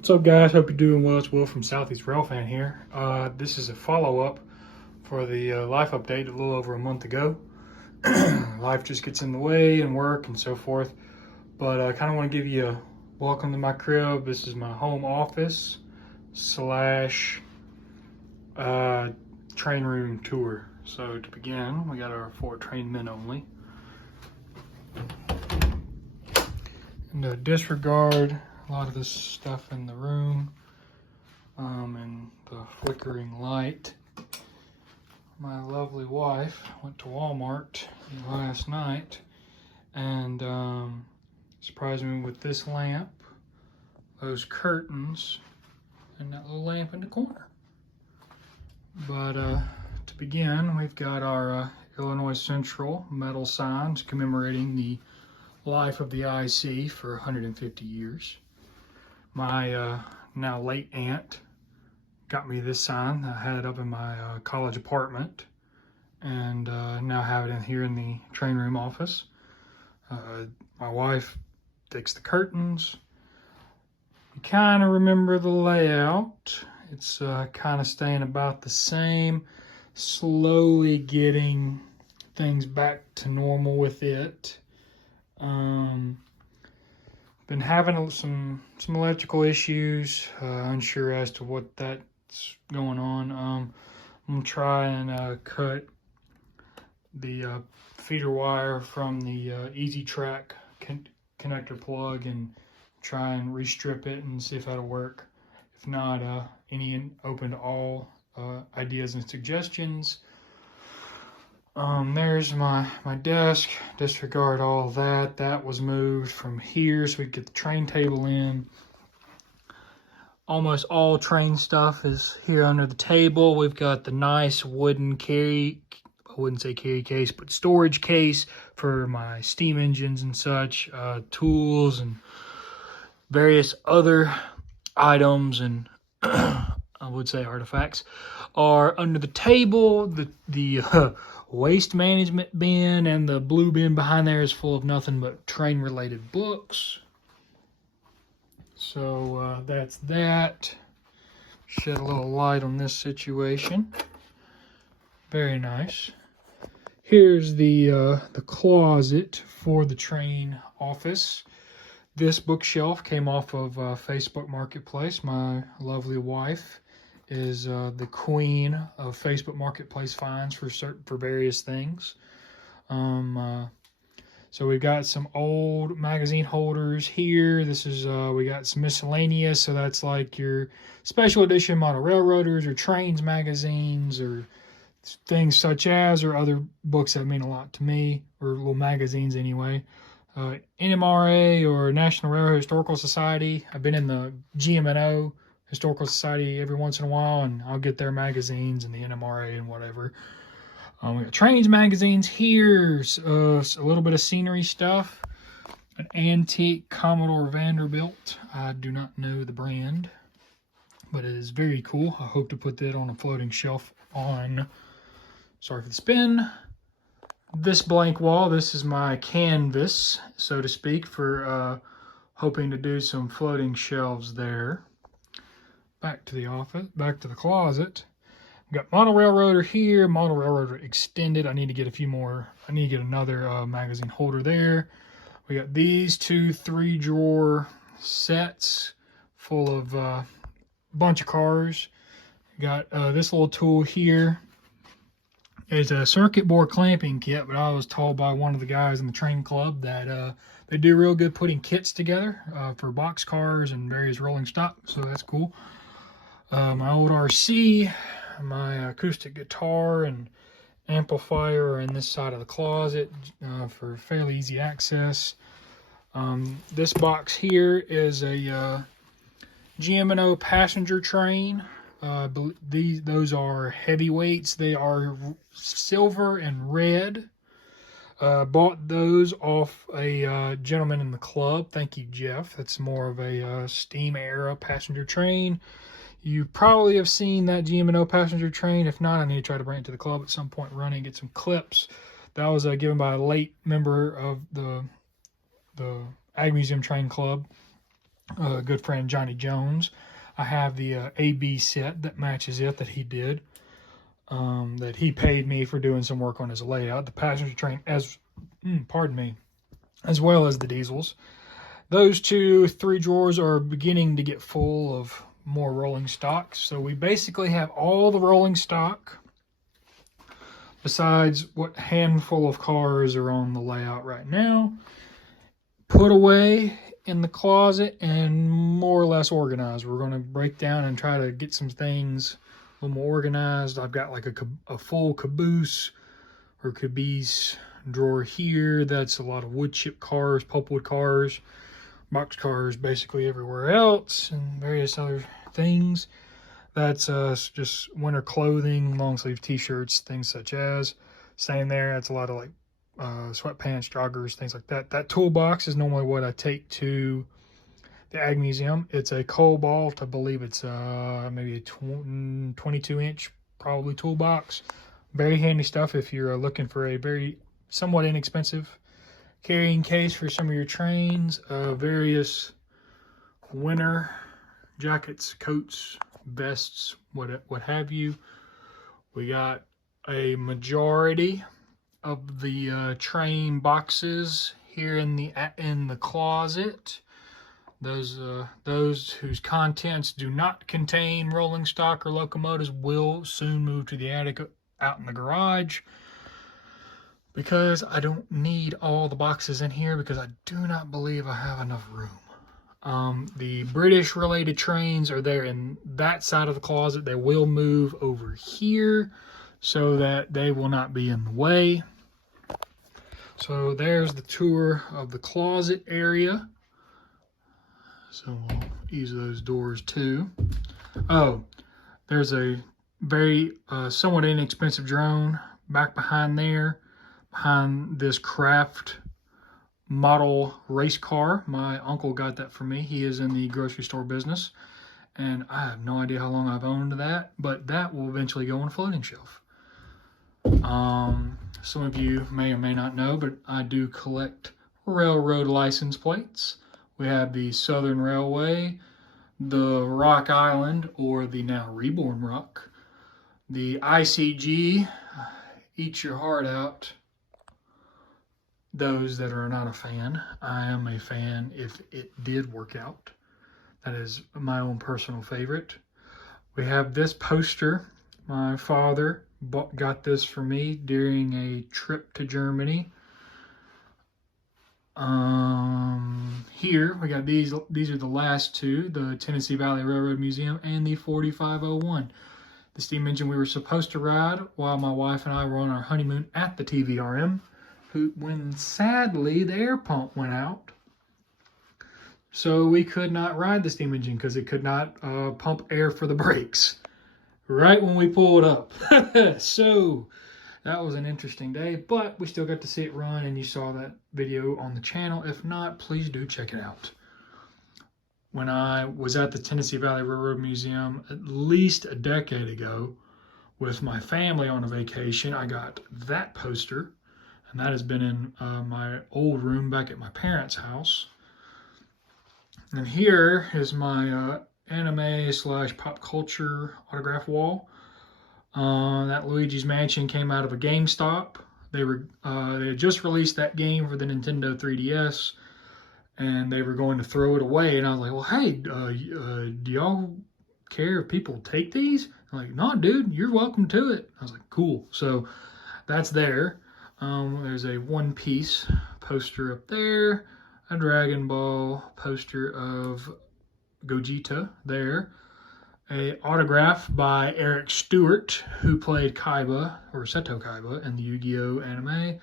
What's up, guys? Hope you're doing well. It's Will from Southeast Railfan here. This is a follow-up for the life update a little over a month ago. Life just gets in the way and work and so forth. But I kind of want to give you a welcome to my crib. This is my home office slash train room tour. So to begin, we got our 4 train men only. And disregard a lot of this stuff in the room and the flickering light. My lovely wife went to Walmart last night and surprised me with this lamp, those curtains, and that little lamp in the corner. But to begin, we've got our Illinois Central metal signs commemorating the life of the IC for 150 years. My now late aunt got me this sign. I had it up in my college apartment and now have it in here in the train room office. My wife fixed the curtains. You kind of remember the layout. It's kind of staying about the same, slowly getting things back to normal with it. Been having some electrical issues, unsure as to what that's going on. I'm gonna try and cut the feeder wire from the Easy Track connector plug and try and restrip it and see if that'll work. If not, open to all ideas and suggestions. There's my desk. Disregard all that. That was moved from here so we could get the train table in. Almost all train stuff is here under the table. We've got the nice wooden I wouldn't say carry case, but storage case for my steam engines and such, tools and various other items and I would say artifacts are under the table. The waste management bin and the blue bin behind there is full of nothing but train related books. So that's that. Shed a little light on this situation. Very nice. Here's the closet for the train office. This bookshelf came off of Facebook Marketplace. My lovely wife is the queen of Facebook Marketplace finds for various things. So we've got some old magazine holders here. This is we got some miscellaneous. So that's like your special edition model railroaders or trains magazines or things such as, or other books that mean a lot to me, or little magazines anyway. NMRA or National Railroad Historical Society. I've been in the GM&O Historical Society every once in a while, and I'll get their magazines and the NMRA and whatever. We got trains magazines here, a little bit of scenery stuff, an antique Commodore Vanderbilt. I do not know the brand, but it is very cool. I hope to put that on a floating shelf on, sorry for the spin, this blank wall. This is my canvas, so to speak, for hoping to do some floating shelves there. Back to the office, back to the closet. We've got model railroader here, model railroader extended. I need to get a few more. I need to get another magazine holder there. We got these 2 3-drawer sets full of a bunch of cars. We got this little tool here. It's a circuit board clamping kit, but I was told by one of the guys in the train club that they do real good putting kits together for box cars and various rolling stock, so that's cool. My old RC, my acoustic guitar and amplifier are in this side of the closet for fairly easy access. This box here is a GM&O passenger train. Those are heavyweights. They are silver and red. Bought those off a gentleman in the club. Thank you, Jeff. That's more of a steam era passenger train. You probably have seen that GM&O passenger train. If not, I need to try to bring it to the club at some point, running, get some clips. That was given by a late member of the Ag Museum Train Club. good friend Johnny Jones. I have the AB set that matches it that he did. That he paid me for doing some work on his layout. The passenger train, pardon me, as well as the diesels. Those 3 drawers are beginning to get full of more rolling stock. So we basically have all the rolling stock besides what handful of cars are on the layout right now, put away in the closet and more or less organized. We're going to break down and try to get some things a little more organized. I've got like a full caboose or caboose drawer here. That's a lot of wood chip cars, pulpwood cars, box cars, basically everywhere else, and various other things. That's just winter clothing, long sleeve t-shirts, things such as. Same there. That's a lot of like sweatpants, joggers, things like that. That toolbox is normally what I take to the Ag Museum. It's a Cobalt. I believe it's maybe a 22-inch probably toolbox. Very handy stuff if you're looking for a very somewhat inexpensive carrying case for some of your trains. Various winter jackets, coats, vests, what have you. We got a majority of the train boxes here in the closet. Those whose contents do not contain rolling stock or locomotives will soon move to the attic out in the garage, because I don't need all the boxes in here because I do not believe I have enough room. The British related trains are there in that side of the closet. They will move over here so that they will not be in the way. So there's the tour of the closet area. So we'll ease those doors too. Oh, there's a very somewhat inexpensive drone back behind there, behind this Craft model race car. My uncle got that for me. He is in the grocery store business, and I have no idea how long I've owned that, but that will eventually go on a floating shelf. Some of you may or may not know, but I do collect railroad license plates. We have the Southern Railway, the Rock Island, or the now reborn Rock, the ICG, Eat Your Heart Out. Those that are not a fan, I am a fan if it did work out. That is my own personal favorite. We have this poster. My father got this for me during a trip to Germany. Here we got these are the last two, the Tennessee Valley Railroad Museum and the 4501. The steam engine we were supposed to ride while my wife and I were on our honeymoon at the TVRM, when sadly the air pump went out. So we could not ride the steam engine because it could not pump air for the brakes right when we pulled up. So that was an interesting day, but we still got to see it run, and you saw that video on the channel. If not, please do check it out. When I was at the Tennessee Valley Railroad Museum at least a decade ago with my family on a vacation, I got that poster, and that has been in my old room back at my parents' house. And here is my anime / pop culture autograph wall. That Luigi's Mansion came out of a GameStop. They had just released that game for the Nintendo 3DS, and they were going to throw it away. And I was like, well, hey, do y'all care if people take these? I'm like, no, dude, you're welcome to it. I was like, cool. So that's there. There's a One Piece poster up there, a Dragon Ball poster of Gogeta there, a autograph by Eric Stewart, who played Kaiba, or Seto Kaiba, in the Yu-Gi-Oh! Anime.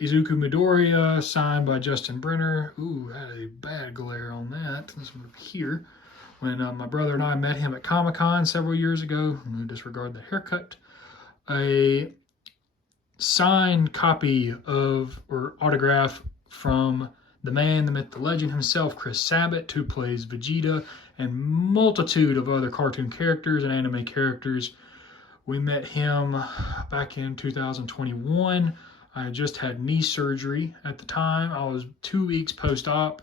Izuku Midoriya, signed by Justin Brenner. Ooh, I had a bad glare on that. This one up here. When my brother and I met him at Comic-Con several years ago, I'm going to disregard the haircut. A signed copy of, or autograph from the man, the myth, the legend himself, Chris Sabat, who plays Vegeta, and multitude of other cartoon characters and anime characters. We met him back in 2021. I had just had knee surgery at the time. I was 2 weeks post-op,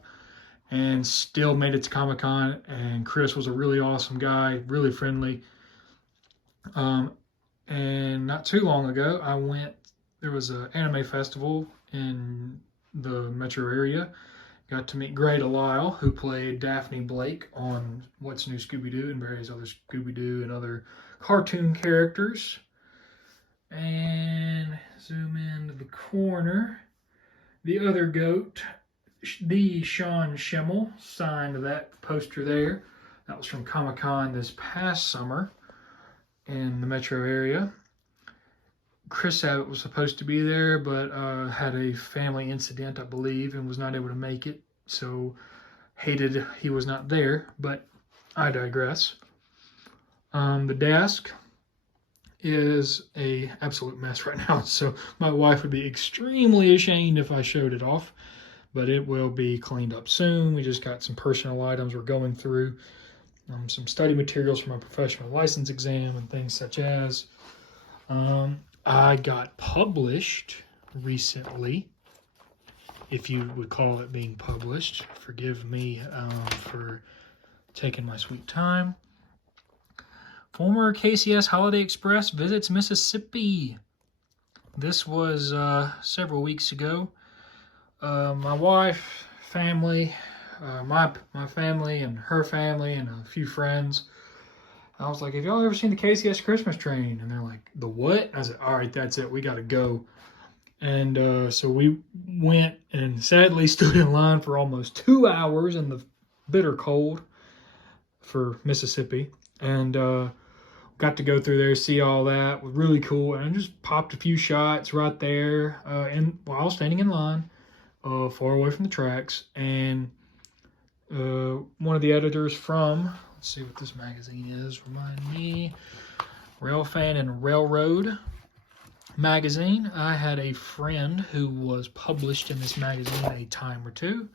and still made it to Comic-Con. And Chris was a really awesome guy, really friendly. And not too long ago, there was an anime festival in the metro area. Got to meet Grey DeLisle, who played Daphne Blake on What's New Scooby-Doo and various other Scooby-Doo and other cartoon characters. And zoom into the corner. The other goat, the Sean Schemmel, signed that poster there. That was from Comic-Con this past summer in the metro area. Chris Sabat was supposed to be there, but had a family incident, I believe, and was not able to make it. So hated he was not there, but I digress. The desk is a absolute mess right now, so my wife would be extremely ashamed if I showed it off, but it will be cleaned up soon. We just got some personal items we're going through, some study materials for my professional license exam and things such as. I got published recently, if you would call it being published. Forgive me for taking my sweet time. Former KCS Holiday Express visits Mississippi. This was several weeks ago. My wife, family, my family and her family and a few friends. I was like, have y'all ever seen the KCS Christmas train? And they're like, the what? I said, all right, that's it. We got to go. And so we went and sadly stood in line for almost 2 hours in the bitter cold for Mississippi. And got to go through there, see all that. It was really cool. And I just popped a few shots right there while standing in line far away from the tracks. And one of the editors from, let's see what this magazine is, remind me, Railfan and Railroad magazine. I had a friend who was published in this magazine a time or two,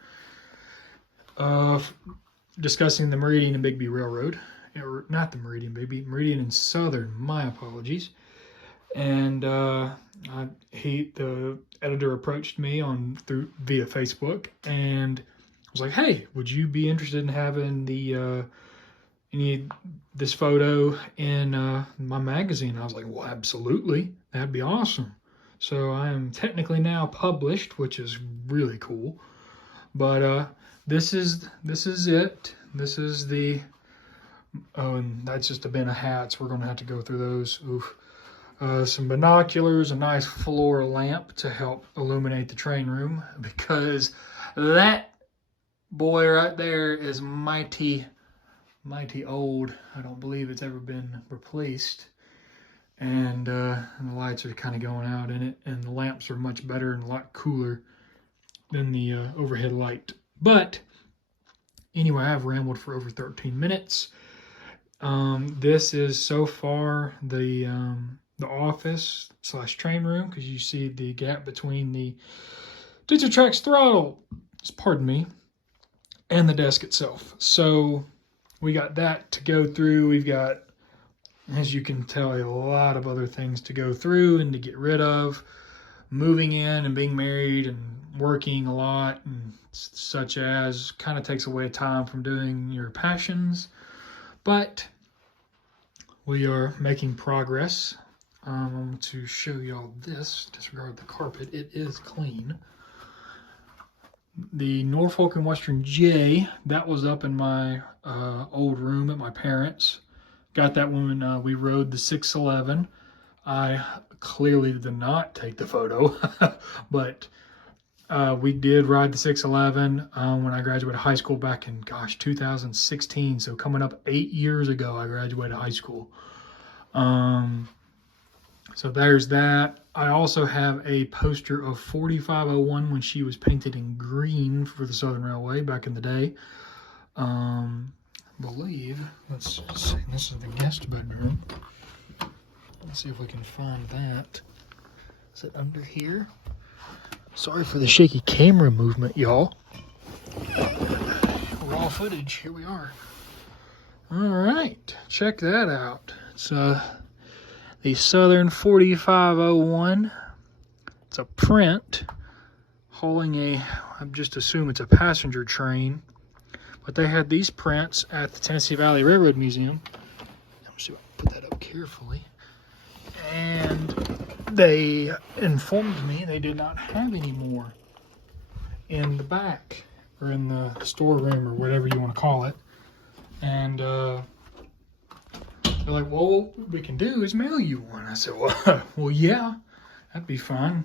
discussing the Meridian and Bigby Railroad. Or not the Meridian, Meridian and Southern, my apologies. And the editor approached me via Facebook and was like, hey, would you be interested in having this photo in my magazine? I was like, well, absolutely, that'd be awesome. So I am technically now published, which is really cool. But this is it. This is the and that's just a bin of hats. We're gonna have to go through those. Oof. Some binoculars, a nice floor lamp to help illuminate the train room, because that boy right there is mighty old. I don't believe it's ever been replaced. And the lights are kind of going out in it, and the lamps are much better and a lot cooler than the overhead light. But anyway, I've rambled for over 13 minutes. This is so far the office / train room, because you see the gap between the Digitrax throttle, pardon me, and the desk itself. So we got that to go through. We've got, as you can tell, a lot of other things to go through and to get rid of. Moving in and being married and working a lot and such as kind of takes away time from doing your passions. But we are making progress. I'm going to show y'all this. Disregard the carpet. It is clean. The Norfolk and Western J, that was up in my old room at my parents'. Got that when we rode the 611. I clearly did not take the photo, but we did ride the 611 when I graduated high school back in, 2016. So coming up 8 years ago, I graduated high school. So there's that. I also have a poster of 4501 when she was painted in green for the Southern Railway back in the day. Believe, let's see, this is the guest bedroom. Let's see if we can find that. Is it under here? Sorry for the shaky camera movement, y'all. Raw footage, here we are. All right, check that out. It's the Southern 4501. It's a print hauling I just assume it's a passenger train But they had these prints at the Tennessee Valley Railroad Museum. Let me see if I can put that up carefully. And they informed me they did not have any more in the back or in the storeroom or whatever you want to call it. And they're like, well, what we can do is mail you one. I said, well, yeah, that'd be fine.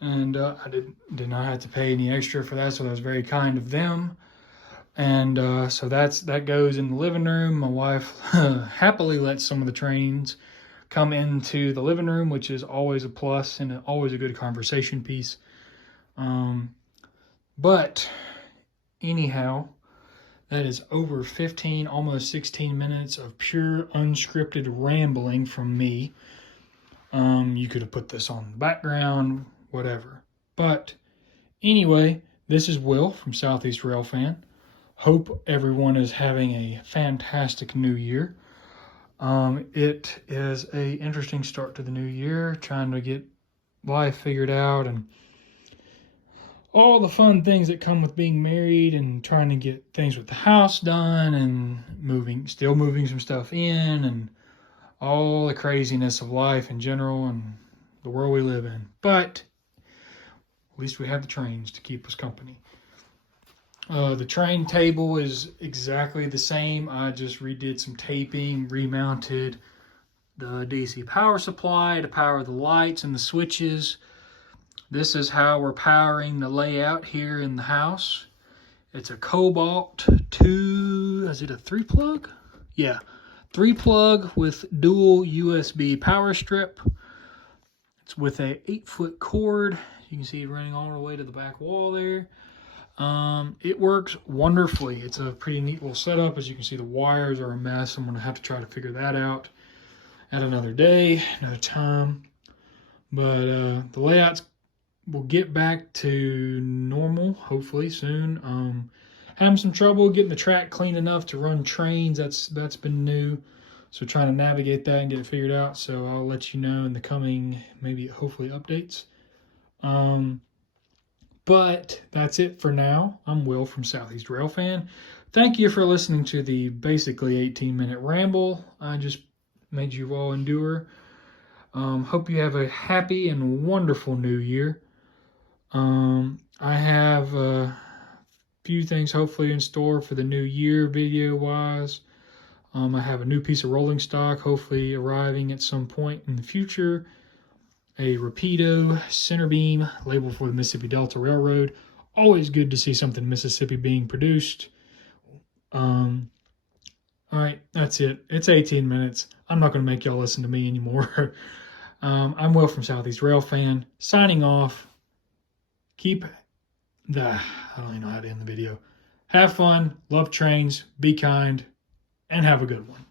And I did not have to pay any extra for that, so that was very kind of them. And so that goes in the living room. My wife happily lets some of the trains come into the living room, which is always a plus and always a good conversation piece. But anyhow, that is over 15, almost 16 minutes of pure unscripted rambling from me. You could have put this on the background, whatever. But anyway, this is Will from Southeast Rail Fan. Hope everyone is having a fantastic new year. It is a interesting start to the new year, trying to get life figured out and all the fun things that come with being married and trying to get things with the house done and still moving some stuff in and all the craziness of life in general and the world we live in. But at least we have the trains to keep us company. The train table is exactly the same. I just redid some taping, remounted the DC power supply to power the lights and the switches. This is how we're powering the layout here in the house. It's a Cobalt 2, is it a 3-plug? Yeah, 3-plug with dual USB power strip. It's with a 8-foot cord. You can see it running all the way to the back wall there. It works wonderfully. It's a pretty neat little setup. As you can see, the wires are a mess. I'm going to have to try to figure that out at another day, another time. But the layouts will get back to normal, hopefully soon. Having some trouble getting the track clean enough to run trains. That's been new. So trying to navigate that and get it figured out. So I'll let you know in the coming, maybe hopefully updates. But that's it for now. I'm Will from Southeast Rail Fan. Thank you for listening to the basically 18-minute ramble I just made you all endure. Hope you have a happy and wonderful new year. I have a few things hopefully in store for the new year video-wise. I have a new piece of rolling stock hopefully arriving at some point in the future. A Rapido center beam labeled for the Mississippi Delta Railroad. Always good to see something Mississippi being produced. All right, that's it. It's 18 minutes. I'm not going to make y'all listen to me anymore. I'm Will from Southeast Rail Fan, signing off. I don't even know how to end the video. Have fun, love trains, be kind, and have a good one.